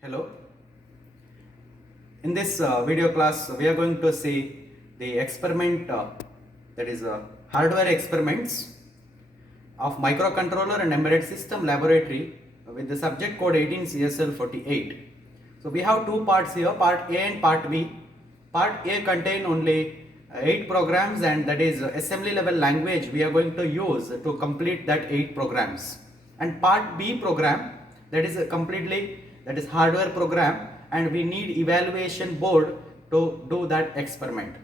Hello. In this video class, we are going to see the experiment that is hardware experiments of microcontroller and embedded system laboratory with the subject code 18CSL48. So we have two parts here, part A and part B. Part A contain only 8 programs, and that is assembly level language we are going to use to complete that 8 programs. And part B program, that is hardware program, and we need evaluation board to do that experiment.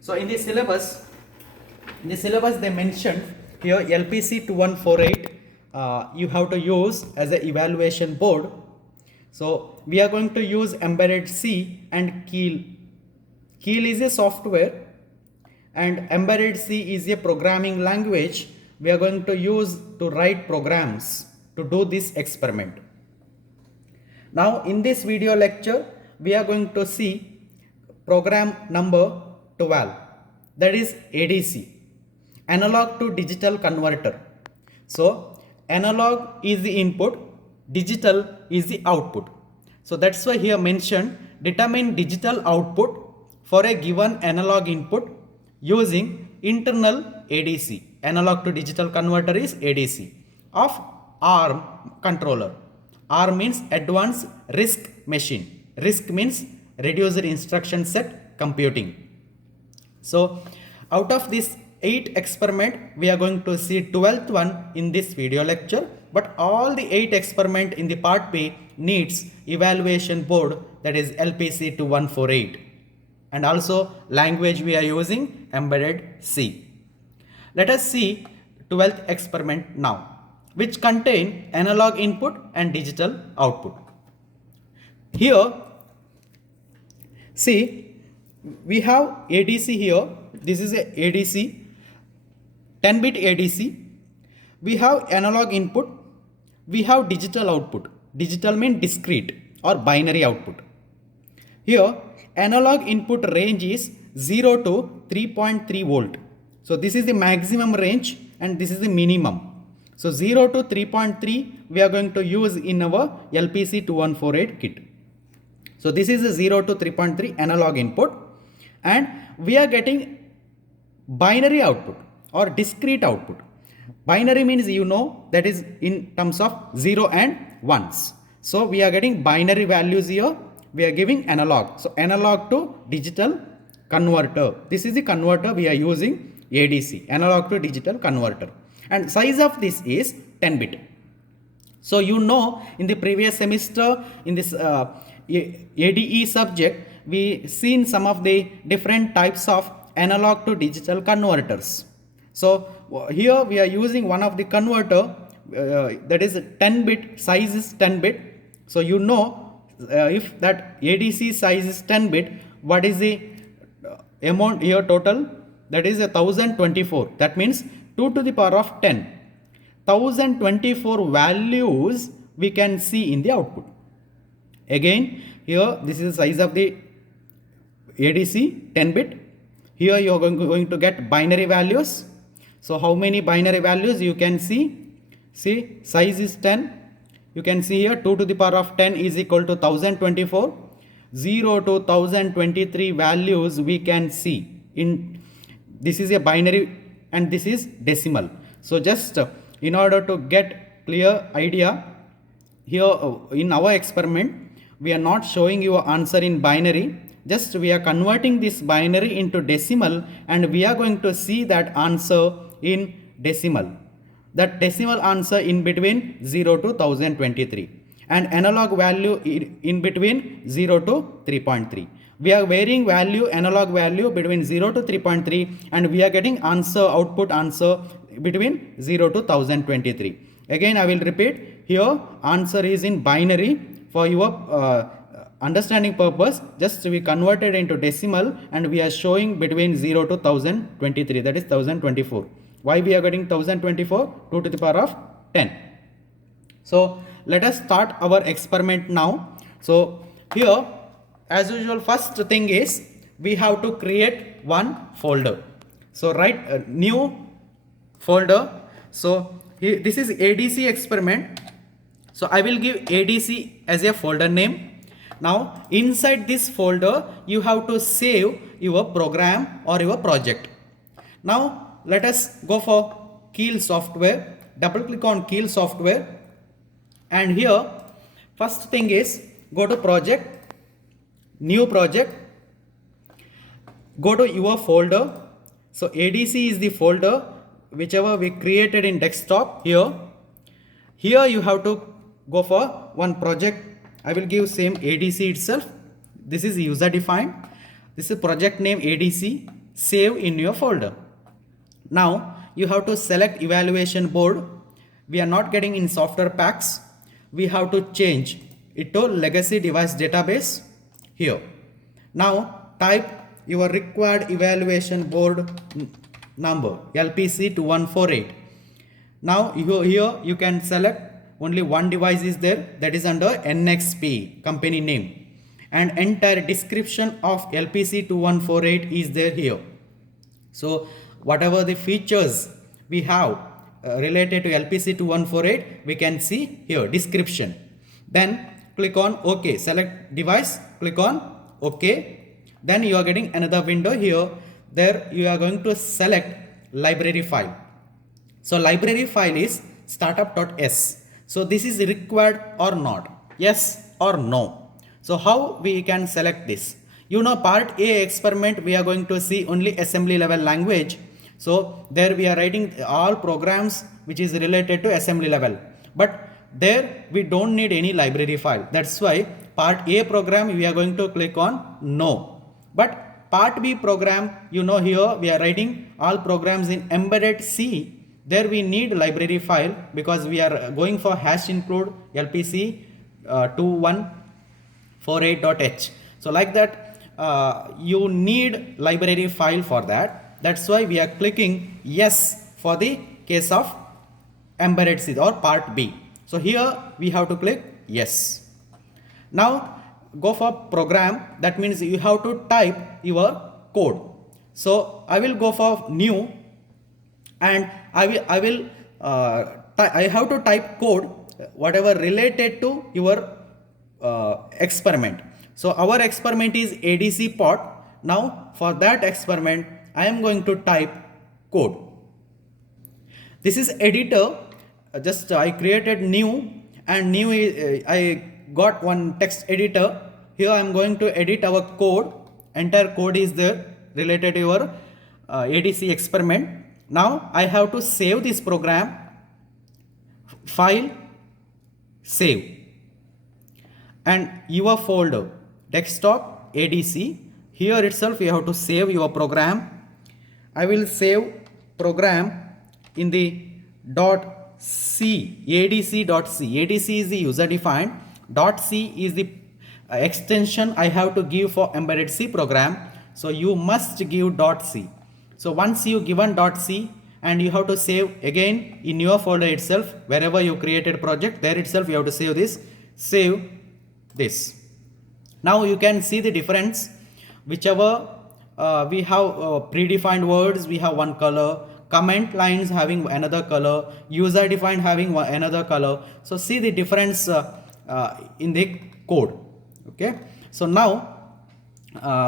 So in the syllabus they mentioned here LPC 2148 you have to use as an evaluation board. So we are going to use embedded C and Keel. Keel is a software and embedded C is a programming language we are going to use to write programs to do this experiment. Now in this video lecture we are going to see program number 12, that is ADC, analog to digital converter. So analog is the input, digital is the output. So that's why here mentioned determine digital output for a given analog input using internal ADC. Analog to digital converter is ADC of ARM controller. ARM means advanced RISC machine. RISC means reduced instruction set computing. So out of this 8 experiment, we are going to see 12th one in this video lecture, but all the 8 experiment in the part B needs evaluation board, that is LPC 2148, and also language we are using embedded C. Let us see 12th experiment now, which contain analog input and digital output. Here see, we have ADC here. This is a ADC, 10-bit ADC. We have analog input. We have digital output. Digital means discrete or binary output. Here, analog input range is 0 to 3.3 volt. So this is the maximum range and this is the minimum. So 0 to 3.3 we are going to use in our LPC 2148 kit. So this is a 0 to 3.3 analog input, and we are getting binary output or discrete output. Binary means that is in terms of 0 and 1s. So we are getting binary values here. We are giving analog. So analog to digital converter. This is the converter we are using, ADC, analog to digital converter. And size of this is 10-bit. So in the previous semester in this ADE subject, we seen some of the different types of analog to digital converters. So here we are using one of the converter that is 10-bit, size is 10-bit. So if that ADC size is 10-bit, what is the amount here total? That is 1024. That means 2 to the power of 10. 1024 values we can see in the output. Again, here this is the size of the ADC, 10-bit. Here you are going to get binary values. So how many binary values you can see? See, size is 10. You can see here 2 to the power of 10 is equal to 1024. 0 to 1023 values we can see. This is a binary and this is decimal. So just in order to get clear idea, here in our experiment we are not showing you answer in binary, just we are converting this binary into decimal, and we are going to see that answer in decimal. That decimal answer in between 0 to 1023 and analog value in between 0 to 3.3. We are varying value, analog value between 0 to 3.3, and we are getting output answer between 0 to 1023. Again I will repeat, here answer is in binary. For your understanding purpose, just we converted into decimal and we are showing between 0 to 1023, that is 1024. Why we are getting 1024? 2 to the power of 10. So let us start our experiment now. So here, as usual, first thing is we have to create one folder. So write a new folder. So here, this is ADC experiment. So I will give ADC as a folder name. Now inside this folder you have to save your program or your project. Now let us go for Keel software. Double click on Keel software, and here first thing is go to project, new project, go to your folder. So ADC is the folder whichever we created in desktop. Here you have to go for one project. I will give same ADC itself. This is user defined. This is project name ADC. Save in your folder. Now you have to select evaluation board. We are not getting in software packs. We have to change it to legacy device database here. Now type your required evaluation board number LPC 2148. Now here you can select only one device is there, that is under NXP company name, and entire description of LPC 2148 is there here. So whatever the features we have related to LPC 2148 we can see here description. Then click on OK, select device, click on OK. Then you are getting another window here. There you are going to select library file. So library file is startup.s. So this is required or not, yes or no. So how we can select this? You know, part A experiment we are going to see only assembly level language. So there we are writing all programs which is related to assembly level, but there we don't need any library file. That's why part A program we are going to click on no. But part B program, you know, here we are writing all programs in embedded C. There we need library file because we are going for hash include LPC 2148.h. So like that you need library file for that. That's why we are clicking yes for the case of embedded C or part B. So here we have to click yes. Now go for program. That means you have to type your code. So I will go for new, and I have to type code whatever related to your experiment. So our experiment is ADC pot. Now for that experiment I am going to type code. This is editor. Just I created new, and new is, I got one text editor. Here I am going to edit our code. Entire code is there related to your ADC experiment. Now I have to save this program. File, save, and your folder desktop ADC. Here itself you have to save your program. I will save program in the .c, adc.c. ADC is the user defined. .c is the extension I have to give for embedded C program. So you must give .c. So once you given .c, and you have to save again in your folder itself, wherever you created project, there itself you have to save this. Save this. Now you can see the difference. Whichever we have predefined words, we have one color, comment lines having another color, user defined having another color. So see the difference in the code. Okay, so now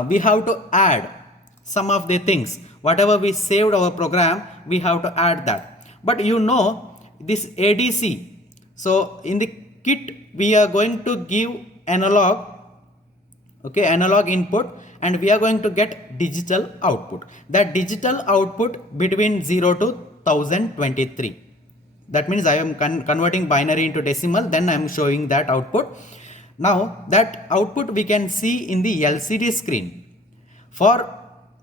we have to add some of the things. Whatever we saved our program, we have to add that. But you know this ADC, so in the kit we are going to give analog, okay, analog input, and we are going to get digital output. That digital output between 0 to 1023. That means I am converting binary into decimal, then I am showing that output. Now that output we can see in the LCD screen. For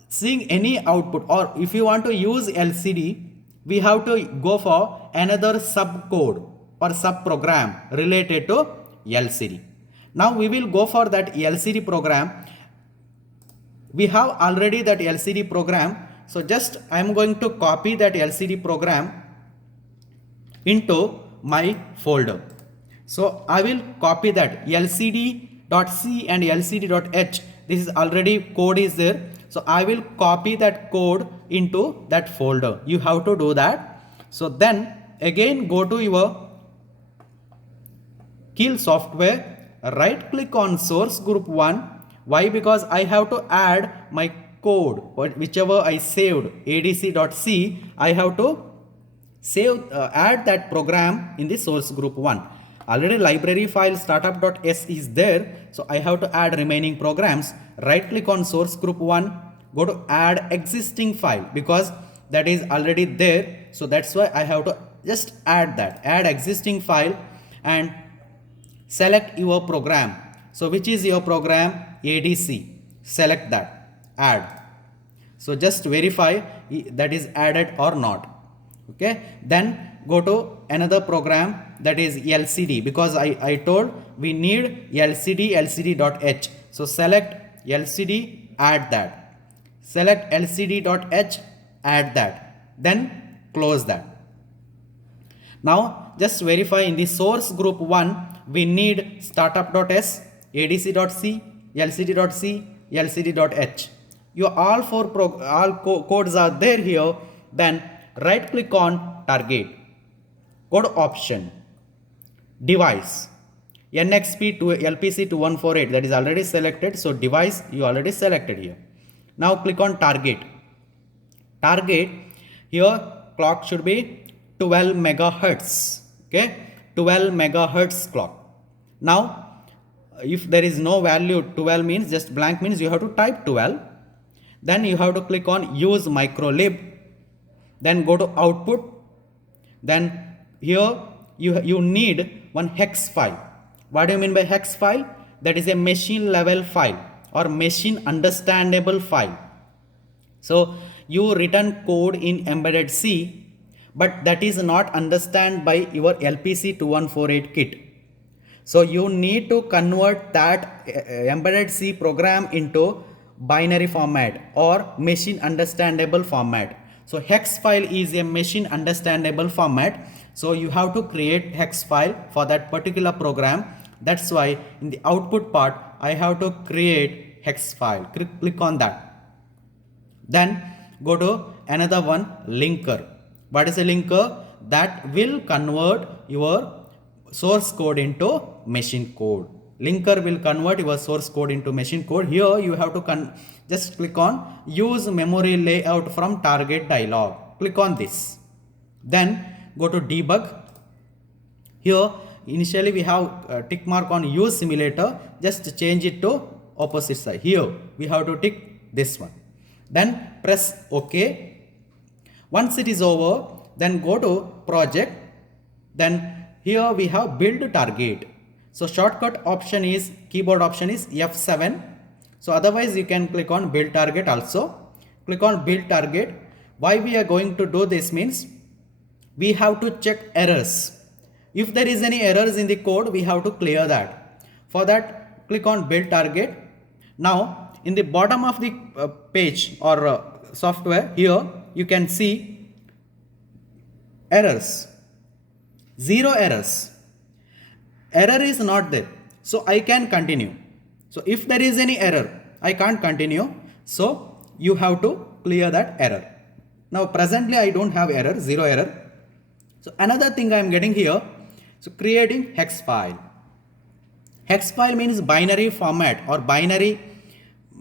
seeing any output, or if you want to use LCD, we have to go for another subcode or sub program related to LCD. Now we will go for that LCD program. We have already that LCD program. So just I am going to copy that LCD program into my folder. So I will copy that lcd.c and lcd.h. This is already code is there. So I will copy that code into that folder. You have to do that. So then again go to your Keel software, right click on source group 1. Why? Because I have to add my code, whichever I saved adc.c, I have to add that program in the source group 1. Already library file startup.s is there, so I have to add remaining programs. Right click on source group 1, go to add existing file, because that is already there, so that's why I have to just add that, add existing file, and select your program. So which is your program? ADC. Select that, add. So just verify that is added or not. Okay, then go to another program, that is LCD, because I told we need lcd.h. So select LCD, add that. Select lcd.h, add that. Then close that. Now just verify in the source group 1 we need startup.s, adc.c, lcd.c, lcd.h. Your all four codes are there here. Then right click on target, go to option, device, NXP to LPC 2148, that is already selected, so device you already selected here. Now click on target. Target, here clock should be 12 megahertz. Okay, 12 megahertz clock. Now if there is no value, 12 means just blank, means you have to type 12. Then you have to click on use microlib, then go to output. Then here you need one hex file. What do you mean by hex file? That is a machine level file or machine understandable file. So you written code in embedded C, but that is not understand by your LPC 2148 kit. So you need to convert that embedded C program into binary format or machine understandable format. So hex file is a machine understandable format. So you have to create hex file for that particular program. That's why in the output part I have to create hex file. Click on that. Then go to another one, linker. What is a linker? That will convert your source code into machine code. Linker will convert your source code into machine code. Here you have to just click on use memory layout from target dialog. Click on this. Then go to debug. Here initially we have tick mark on use simulator. Just change it to opposite side. Here we have to tick this one. Then press OK. Once it is over, then go to project. Then here we have build target. So shortcut option is, keyboard option is F7. So otherwise you can click on build target also. Click on build target. Why we are going to do this means we have to check errors. If there is any errors in the code, we have to clear that. For that, click on build target. Now in the bottom of the page or software, here you can see errors. 0 errors. Error is not there, so I can continue. So if there is any error, I can't continue, so you have to clear that error. Now presently I don't have error, 0 error. So another thing I am getting here, so creating hex file. Hex file means binary format or binary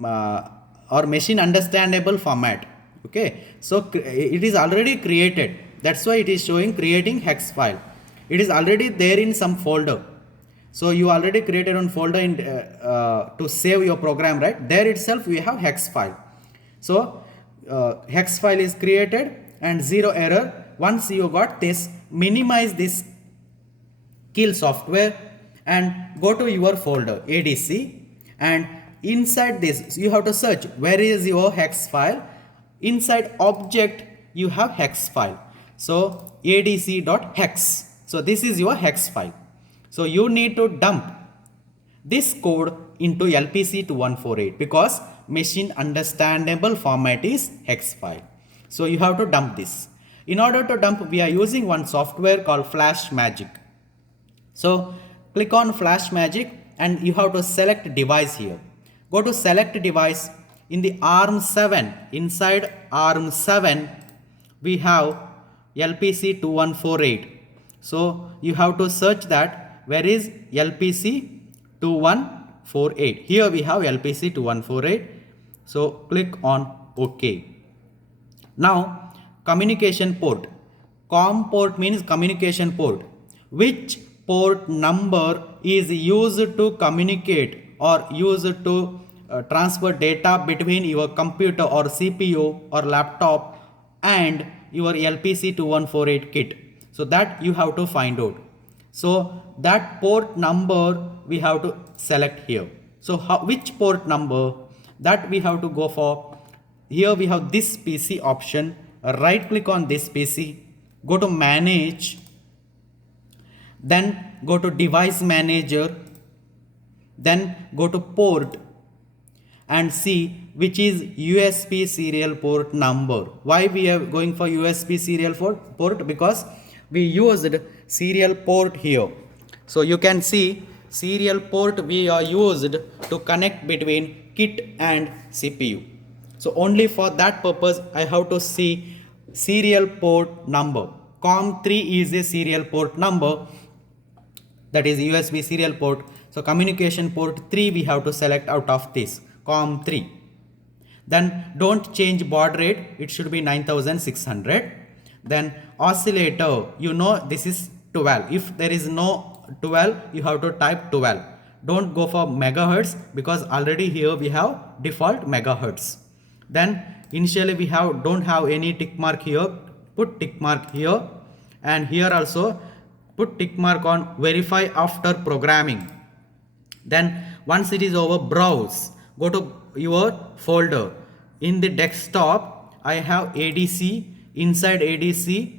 or machine understandable format. Okay, so it is already created, that's why it is showing creating hex file. It is already there in some folder. So you already created one folder in, to save your program, right? There itself we have hex file. So hex file is created and 0 error. Once you got this, minimize this kill software and go to your folder ADC, and inside this you have to search where is your hex file. Inside object you have hex file. So adc.hex. So this is your hex file. So you need to dump this code into LPC 2148 because machine understandable format is hex file. So you have to dump this. In order to dump, we are using one software called FlashMagick. So click on FlashMagick and you have to select device here. Go to select device. In the ARM7, inside ARM7 we have LPC 2148. So you have to search that where is LPC 2148. Here we have LPC 2148. So click on OK. Now communication port. COM port means communication port. Which port number is used to communicate or used to transfer data between your computer or CPU or laptop and your LPC 2148 kit. So that you have to find out. So that port number we have to select here. So which port number that we have to go for? Here we have this PC option. Right click on this PC. Go to manage. Then go to device manager. Then go to port and see which is USB serial port number. Why we are going for USB serial port? Because we used serial port here. So you can see serial port we are used to connect between kit and CPU. So only for that purpose I have to see serial port number. COM3 is a serial port number, that is USB serial port. So communication port 3 we have to select out of this COM3. Then don't change baud rate, it should be 9600. Then oscillator, you know this is 12. If there is no 12, you have to type 12. Don't go for megahertz because already here we have default megahertz. Then initially we don't have any tick mark here, put tick mark here, and here also put tick mark on verify after programming. Then once it is over, browse, go to your folder. In the desktop I have ADC, inside ADC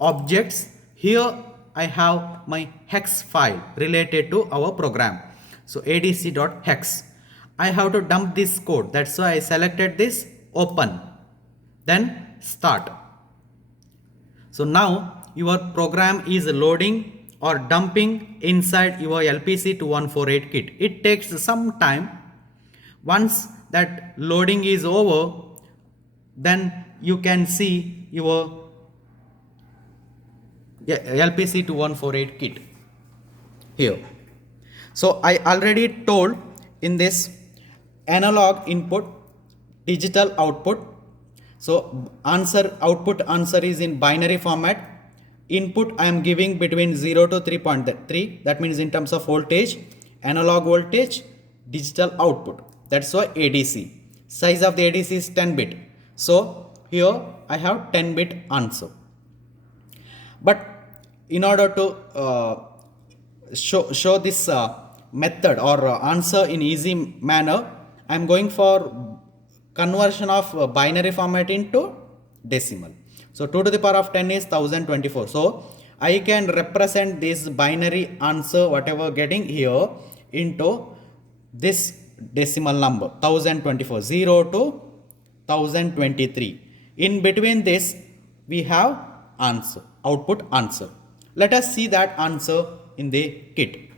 objects, here I have my hex file related to our program. So adc.hex. I have to dump this code, that's why I selected this, open, then start. So now your program is loading or dumping inside your LPC 2148 kit. It takes some time. Once that loading is over, then you can see your LPC 2148 kit here. So I already told in this analog input, digital output. So output answer is in binary format. Input I am giving between 0 to 3.3. That means in terms of voltage, analog voltage, digital output. That's why ADC. Size of the ADC is 10 bit. So here I have 10 bit answer. But in order to show this method or answer in easy manner, I am going for conversion of binary format into decimal. So 2 to the power of 10 is 1024. So I can represent this binary answer whatever getting here into this decimal number 1024, 0 to 1023. In between this we have answer, output answer. Let us see that answer in the kit.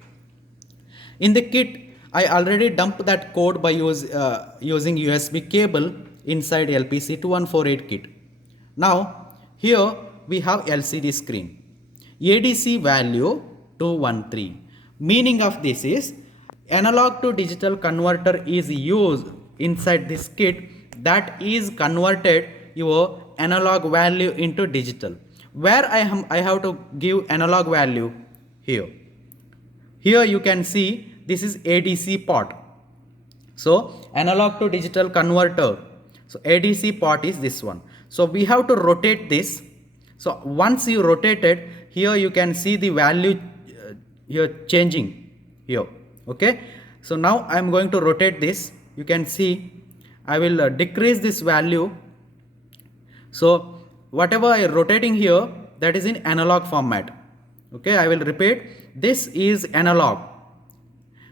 In the kit I already dumped that code by using USB cable inside LPC 2148 kit. Now here we have LCD screen. ADC value 213. Meaning of this is analog to digital converter is used inside this kit that is converted your analog value into digital. Where I have to give analog value here. Here you can see this is ADC port. So analog to digital converter. So ADC port is this one. So we have to rotate this. So once you rotate it, here you can see the value here changing here. Okay. So now I am going to rotate this. You can see I will decrease this value. So whatever I am rotating here, that is in analog format. Okay, I will repeat, this is analog.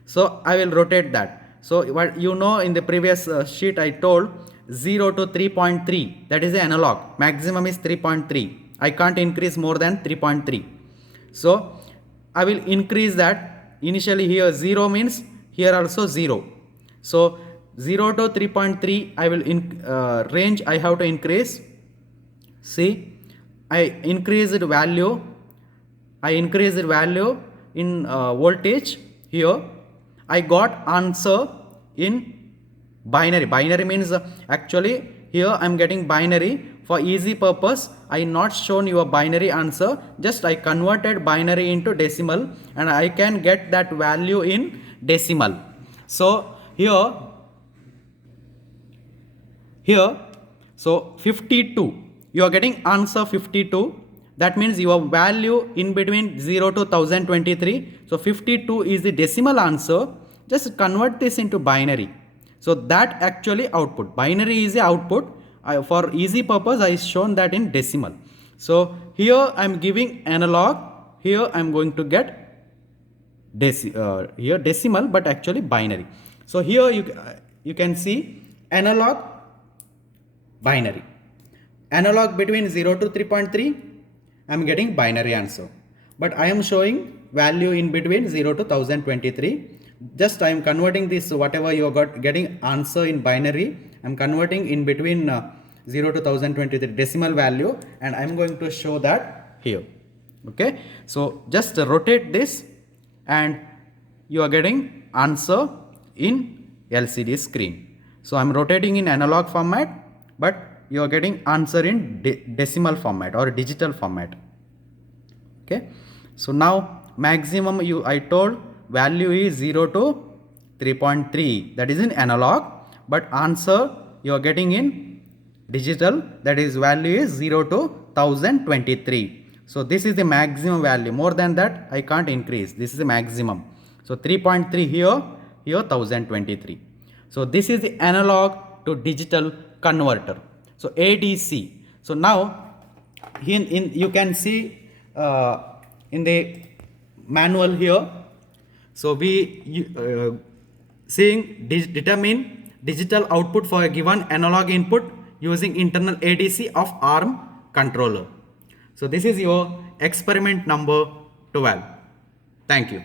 So I will rotate that. So what you know, in the previous sheet I told 0 to 3.3, that is the analog. Maximum is 3.3. I can't increase more than 3.3. So I will increase that. Initially here 0 means here also 0. So 0 to 3.3 I will range I have to increase. See, I increased value in voltage here. I got answer in binary. Binary means actually here I am getting binary. For easy purpose, I not shown your binary answer, just I converted binary into decimal and I can get that value in decimal. So here so 52, you are getting answer 52. That means your value in between 0 to 1023. So 52 is the decimal answer. Just convert this into binary. So that actually output. Binary is the output. For easy purpose, I shown that in decimal. So here I am giving analog. Here I am going to get here decimal, but actually binary. So here you can see analog, binary. Analog between 0 to 3.3, I am getting binary answer. But I am showing value in between 0 to 1023. Just I am converting this, whatever you got getting answer in binary, I am converting in between 0 to 1023 decimal value, and I am going to show that here. Okay, so just rotate this and you are getting answer in LCD screen. So I am rotating in analog format, but you are getting answer in decimal format or digital format. Okay, so now maximum I told value is 0 to 3.3, that is in analog, but answer you are getting in digital, that is value is 0 to 1023. So this is the maximum value. More than that I can't increase. This is the maximum. So 3.3 here 1023. So this is the analog to digital converter. So ADC. So now you can see in the manual here. So we seeing determine digital output for a given analog input using internal ADC of ARM controller. So this is your experiment number 12. Thank you.